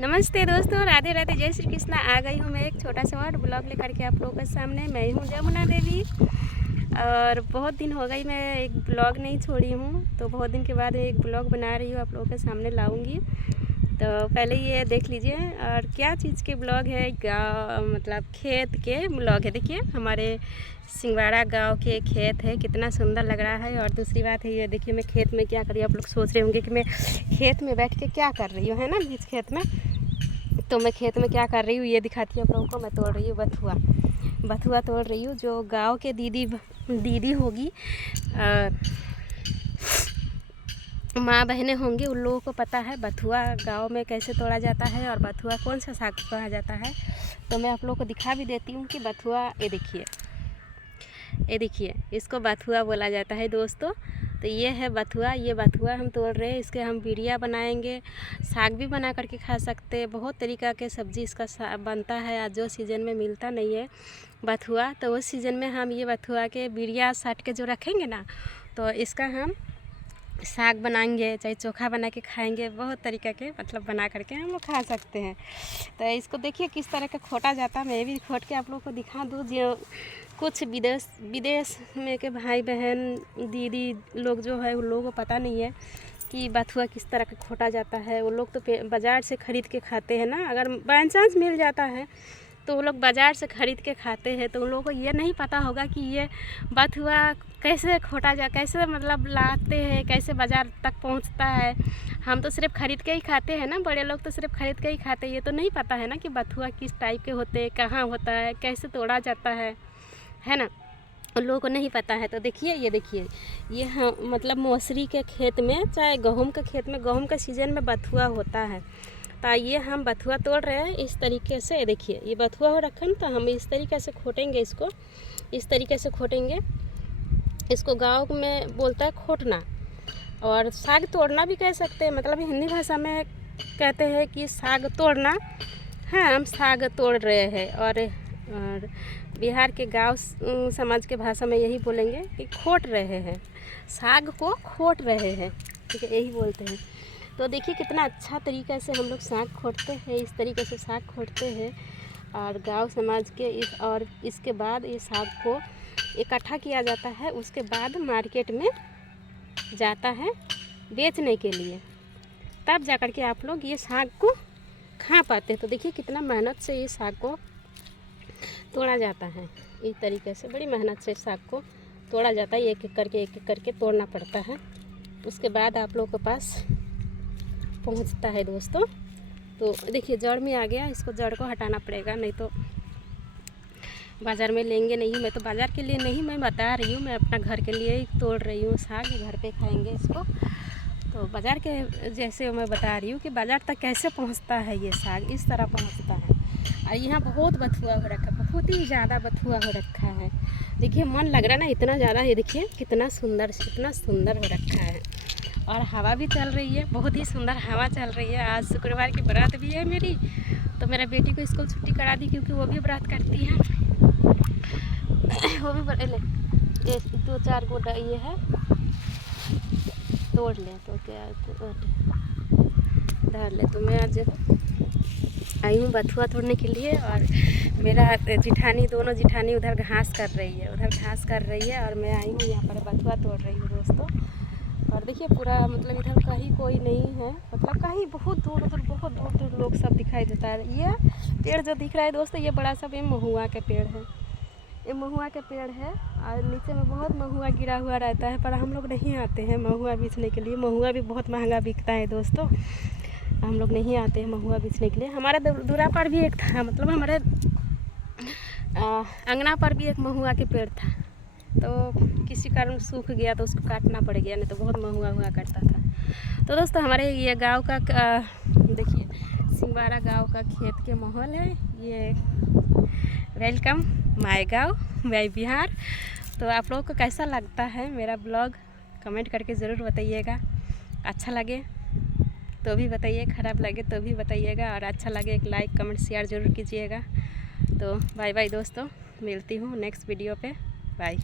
नमस्ते दोस्तों, राधे राधे, जय श्री कृष्ण। आ गई हूँ मैं एक छोटा सा और ब्लॉग लेकर के आप लोगों के सामने। मैं हूँ जमुना देवी और बहुत दिन हो गई मैं एक ब्लॉग नहीं छोड़ी हूँ, तो बहुत दिन के बाद एक ब्लॉग बना रही हूँ, आप लोगों के सामने लाऊंगी। तो पहले ये देख लीजिए। और क्या चीज़ के ब्लॉग है, गाँव मतलब खेत के ब्लॉग है। देखिए हमारे सिंगवाड़ा गांव के खेत है, कितना सुंदर लग रहा है। और दूसरी बात है ये देखिए मैं खेत में क्या कर रही हूँ। आप लोग सोच रहे होंगे कि मैं खेत में बैठ के क्या कर रही हूँ, है ना, बीच खेत में। तो मैं खेत में क्या कर रही हूँ ये दिखाती हूँ आप लोगों को। मैं तोड़ रही हूँ बथुआ तोड़ रही हूँ। जो गांव के दीदी होगी, माँ बहनें होंगी, उन लोगों को पता है बथुआ गांव में कैसे तोड़ा जाता है और बथुआ कौन सा साग कहा जाता है। तो मैं आप लोगों को दिखा भी देती हूँ कि बथुआ, ये देखिए इसको बथुआ बोला जाता है दोस्तों। तो ये है बथुआ, ये बथुआ हम तोड़ रहे हैं। इसके हम बिरिया बनाएंगे, साग भी बना करके खा सकते हैं। बहुत तरीक़ा के सब्ज़ी इसका बनता है। आज जो सीज़न में मिलता नहीं है बथुआ, तो उस सीज़न में हम ये बथुआ के बिरिया साट के जो रखेंगे ना, तो इसका हम साग बनाएंगे, चाहे चोखा बना के खाएंगे। बहुत तरीक़ा के मतलब बना करके हम लोग खा सकते हैं। तो इसको देखिए किस तरह का खोटा जाता है। मैं भी खोट के आप लोगों को दिखा दूँ। जो कुछ विदेश में के भाई बहन दीदी लोग जो है, उन लोगों को पता नहीं है कि बथुआ किस तरह का खोटा जाता है। वो लोग तो बाज़ार से ख़रीद के खाते हैं ना। अगर बाई चांस मिल जाता है तो वो लोग बाज़ार से ख़रीद के खाते हैं। तो उन लोगों को ये नहीं पता होगा कि ये बथुआ कैसे कैसे मतलब लाते हैं, कैसे बाज़ार तक पहुंचता है। हम तो सिर्फ ख़रीद के ही खाते हैं ना, बड़े लोग तो सिर्फ ख़रीद के ही खाते हैं। ये तो नहीं पता है ना कि बथुआ किस टाइप के होते हैं, कहाँ होता है, कैसे तोड़ा जाता है ना। उन लोगों को नहीं पता है। तो देखिए ये हाँ मतलब मौसरी के खेत में, चाहे गेहूँ के खेत में, गेहूँ के सीज़न में बथुआ होता है। तो ये हम बथुआ तोड़ रहे हैं इस तरीके से। देखिए ये बथुआ हो रखा है, तो हम इस तरीके से खोटेंगे इसको, इस तरीके से खोटेंगे इसको। गाँव में बोलता है खोटना, और साग तोड़ना भी कह सकते हैं। मतलब हिंदी भाषा में कहते हैं कि साग तोड़ना। हाँ, हम साग तोड़ रहे हैं। और बिहार के गांव समाज के भाषा में यही बोलेंगे कि खोट रहे हैं, साग को खोट रहे हैं, ठीक है, यही बोलते हैं। तो देखिए कितना अच्छा तरीक़ा से हम लोग साग खोटते हैं, इस तरीके से साग खोटते हैं। और गांव समाज के और इसके बाद ये साग को इकट्ठा किया जाता है। उसके बाद मार्केट में जाता है बेचने के लिए, तब जाकर के आप लोग ये साग को खा पाते हैं। तो देखिए कितना मेहनत से ये साग को तोड़ा जाता है। इस तरीके से बड़ी मेहनत से साग को तोड़ा जाता है। एक एक करके तोड़ना पड़ता है। उसके बाद आप लोगों के पास पहुंचता है दोस्तों। तो देखिए जड़ में आ गया, इसको जड़ को हटाना पड़ेगा, नहीं तो बाज़ार में लेंगे नहीं। मैं तो बाज़ार के लिए नहीं, मैं बता रही हूँ, मैं अपना घर के लिए ही तोड़ रही हूँ साग, घर पे खाएंगे इसको। तो बाज़ार के जैसे मैं बता रही हूँ कि बाज़ार तक कैसे पहुँचता है ये साग, इस तरह पहुँचता है। और यहाँ बहुत बथुआ हो रखा है, बहुत ही ज़्यादा बथुआ हो रखा है। देखिए मन लग रहा है ना, इतना ज़्यादा है। देखिए कितना सुंदर हो रखा है। और हवा भी चल रही है, बहुत ही सुंदर हवा चल रही है। आज शुक्रवार की व्रत भी है मेरी, तो मेरा बेटी को स्कूल छुट्टी करा दी, क्योंकि वो भी व्रत करती है। वो भी ले 2-4 गोटा ये है, तोड़ ले तो क्या धर ले। तो मैं आज आई हूँ बथुआ तोड़ने के लिए। और मेरा जिठानी, दोनों जिठानी उधर घास कर रही है, और मैं आई हूँ यहाँ पर बथुआ तोड़ रही हूँ दोस्तों। और देखिए पूरा मतलब इधर कहीं कोई नहीं है, मतलब कहीं बहुत दूर लोग सब दिखाई देता है। ये पेड़ जो दिख रहा है दोस्तों, ये बड़ा सा महुआ का पेड़ है। ये महुआ का पेड़ है, और नीचे में बहुत महुआ गिरा हुआ रहता है। पर हम लोग नहीं आते हैं महुआ बेचने के लिए। महुआ भी बहुत महंगा बिकता है दोस्तों, हम लोग नहीं आते हैं महुआ बेचने के लिए। हमारे दूरा पर भी एक था, मतलब हमारे अंगना पर भी एक महुआ के पेड़ था, तो किसी कारण सूख गया तो उसको काटना पड़ गया, नहीं तो बहुत महुआ हुआ करता था। तो दोस्तों हमारे ये गांव का देखिए सिंगवाड़ा गांव का खेत के माहौल है ये। वेलकम माय गांव, माय बिहार। तो आप लोगों को कैसा लगता है मेरा ब्लॉग, कमेंट करके ज़रूर बताइएगा। अच्छा लगे तो भी बताइए, ख़राब लगे तो भी बताइएगा, और अच्छा लगे एक लाइक कमेंट शेयर ज़रूर कीजिएगा। तो बाय बाय दोस्तों, मिलती हूँ नेक्स्ट वीडियो पे। बाय।